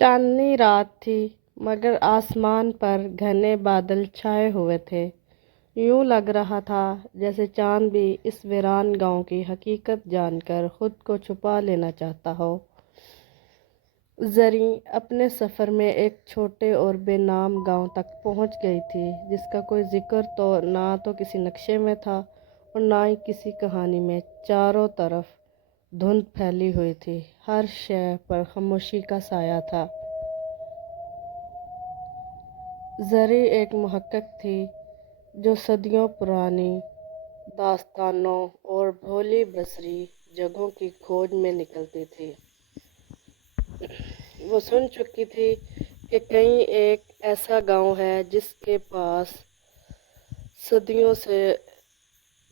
चांदनी रात थी मगर आसमान पर घने बादल छाए हुए थे। यूं लग रहा था जैसे चांद भी इस वीरान गांव की हकीकत जानकर खुद को छुपा लेना चाहता हो। जरी अपने सफ़र में एक छोटे और बेनाम गांव तक पहुंच गई थी जिसका कोई जिक्र तो ना तो किसी नक्शे में था और ना ही किसी कहानी में। चारों तरफ धुंध फैली हुई थी, हर शय पर खामोशी का साया था। जरी एक मुहक्किक थी जो सदियों पुरानी दास्तानों और भोली बसरी जगहों की खोज में निकलती थी। वो सुन चुकी थी कि कहीं एक ऐसा गांव है सदियों से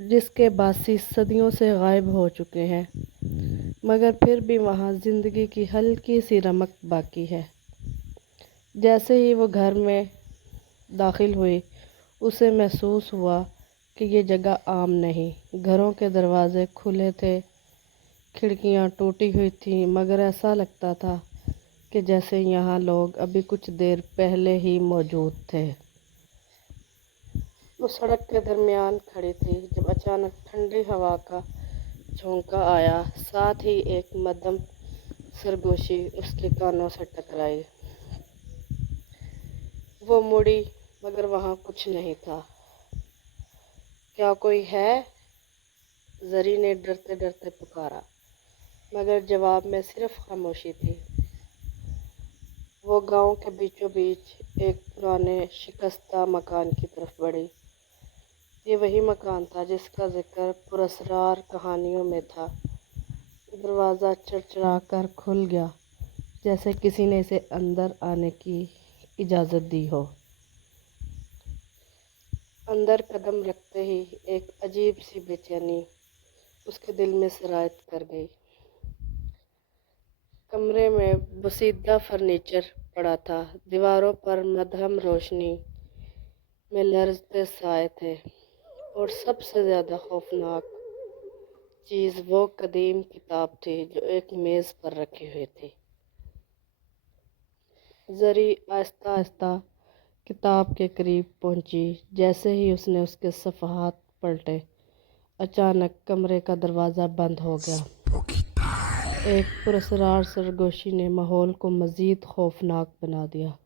जिसके बासी सदियों से गायब हो चुके हैं, मगर फिर भी वहाँ ज़िंदगी की हल्की सी रमक बाकी है। जैसे ही वो घर में दाखिल हुई, उसे महसूस हुआ कि ये जगह आम नहीं। घरों के दरवाजे खुले थे, खिड़कियाँ टूटी हुई थीं, मगर ऐसा लगता था कि जैसे यहाँ लोग अभी कुछ देर पहले ही मौजूद थे। वो सड़क के दरमियान खड़ी थी जब अचानक ठंडी हवा का झोंका आया, साथ ही एक मध्यम सरगोशी उसके कानों से टकराई। वो मुड़ी मगर वहाँ कुछ नहीं था। क्या कोई है? जरी ने डरते डरते पुकारा, मगर जवाब में सिर्फ खामोशी थी। वो गांव के बीचों बीच एक पुराने शिकस्ता मकान की तरफ बढ़ी। ये वही मकान था जिसका जिक्र पुरस्रार कहानियों में था। दरवाज़ा चड़चड़ा कर खुल गया, जैसे किसी ने इसे अंदर आने की इजाज़त दी हो। अंदर कदम रखते ही एक अजीब सी बेचैनी उसके दिल में सरायत कर गई। कमरे में बोसीदा फर्नीचर पड़ा था, दीवारों पर मध्यम रोशनी में लरजते साए थे, और सबसे ज़्यादा खौफनाक चीज़ वो कदीम किताब थी जो एक मेज़ पर रखी हुई थी। जरी आहिस्ता आहिस्ता किताब के करीब पहुंची। जैसे ही उसने उसके सफ़हात पलटे, अचानक कमरे का दरवाज़ा बंद हो गया। एक पुरस्रार सरगोशी ने माहौल को मज़ीद खौफनाक बना दिया।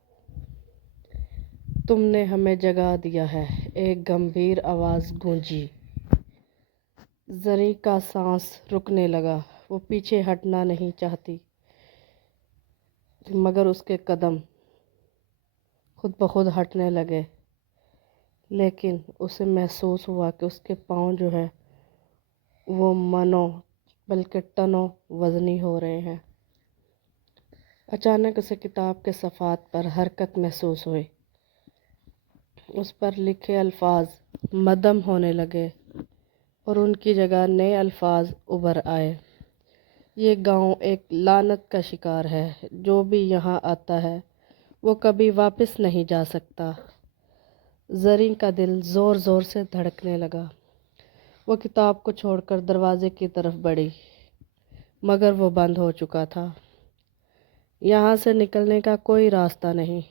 तुमने हमें जगा दिया है, एक गंभीर आवाज़ गूंजी। जरी का सांस रुकने लगा। वो पीछे हटना नहीं चाहती, मगर उसके कदम खुद ब खुद हटने लगे। लेकिन उसे महसूस हुआ कि उसके पाँव जो है वो मनों बल्कि टनों वज़नी हो रहे हैं। अचानक उसे किताब के सफ़ात पर हरकत महसूस हुई। उस पर लिखे अल्फाज मदम होने लगे और उनकी जगह नए अल्फाज उभर आए। ये गांव एक लानत का शिकार है। जो भी यहाँ आता है वो कभी वापस नहीं जा सकता। जरी का दिल ज़ोर ज़ोर से धड़कने लगा। वो किताब को छोड़कर दरवाजे की तरफ बढ़ी, मगर वो बंद हो चुका था। यहाँ से निकलने का कोई रास्ता नहीं।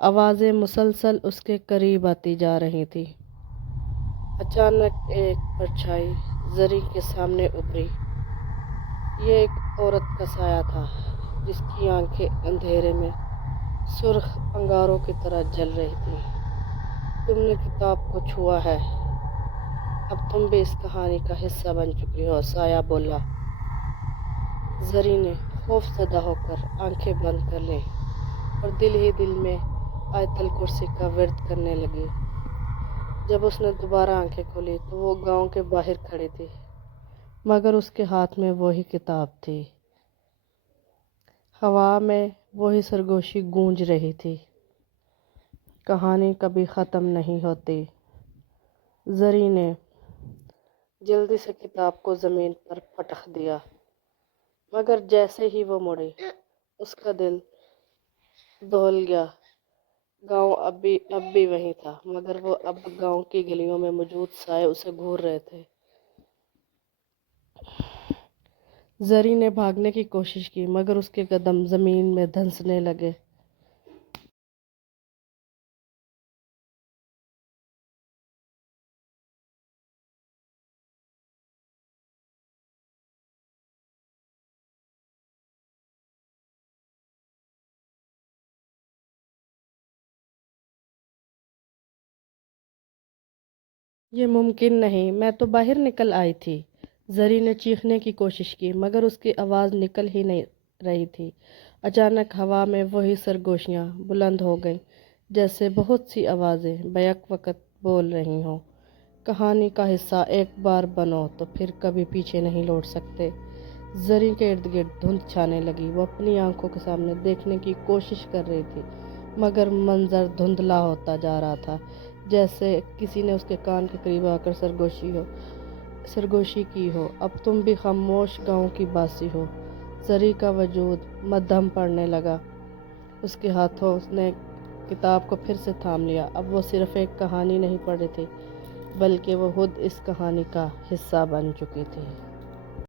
आवाज़ें मुसलसल उसके करीब आती जा रही थी। अचानक एक परछाई जरी के सामने उभरी। ये एक औरत का साया था जिसकी आंखें अंधेरे में सुर्ख अंगारों की तरह जल रही थी। तुमने किताब को छुआ है, अब तुम भी इस कहानी का हिस्सा बन चुकी हो, साया बोला। जरी ने खौफज़दा होकर आंखें बंद कर लीं और दिल ही दिल में आयतल कुर्सी का विर्द करने लगी। जब उसने दोबारा आंखें खोली तो वो गांव के बाहर खड़ी थी, मगर उसके हाथ में वही किताब थी। हवा में वही सरगोशी गूंज रही थी। कहानी कभी ख़त्म नहीं होती। जरी ने जल्दी से किताब को ज़मीन पर पटक दिया, मगर जैसे ही वो मुड़ी उसका दिल दौल गया। गांव अब भी वहीं था, मगर वो अब गांव की गलियों में मौजूद साए उसे घूर रहे थे। زری نے بھاگنے کی کوشش کی مگر اس کے قدم زمین میں دھنسنے لگے۔ یہ ممکن نہیں، میں تو باہر نکل آئی تھی۔ زری نے چیخنے کی کوشش کی مگر اس کی آواز نکل ہی نہیں رہی تھی۔ اچانک ہوا میں وہی سرگوشیاں بلند ہو گئیں جیسے بہت سی آوازیں بیک وقت بول رہی ہوں۔ کہانی کا حصہ ایک بار بنو تو پھر کبھی پیچھے نہیں لوٹ سکتے۔ زری کے ارد گرد دھند چھانے لگی۔ وہ اپنی آنکھوں کے سامنے دیکھنے کی کوشش کر رہی تھی مگر منظر دھندلا ہوتا جا رہا تھا، جیسے کسی نے اس کے کان کے قریب آ کر سرگوشی کی ہو۔ اب تم بھی خاموش گاؤں کی باسی ہو۔ زری کا وجود مدھم پڑنے لگا۔ اس کے ہاتھوں اس نے کتاب کو پھر سے تھام لیا۔ اب وہ صرف ایک کہانی نہیں پڑھ رہی تھی بلکہ وہ خود اس کہانی کا حصہ بن چکی تھی۔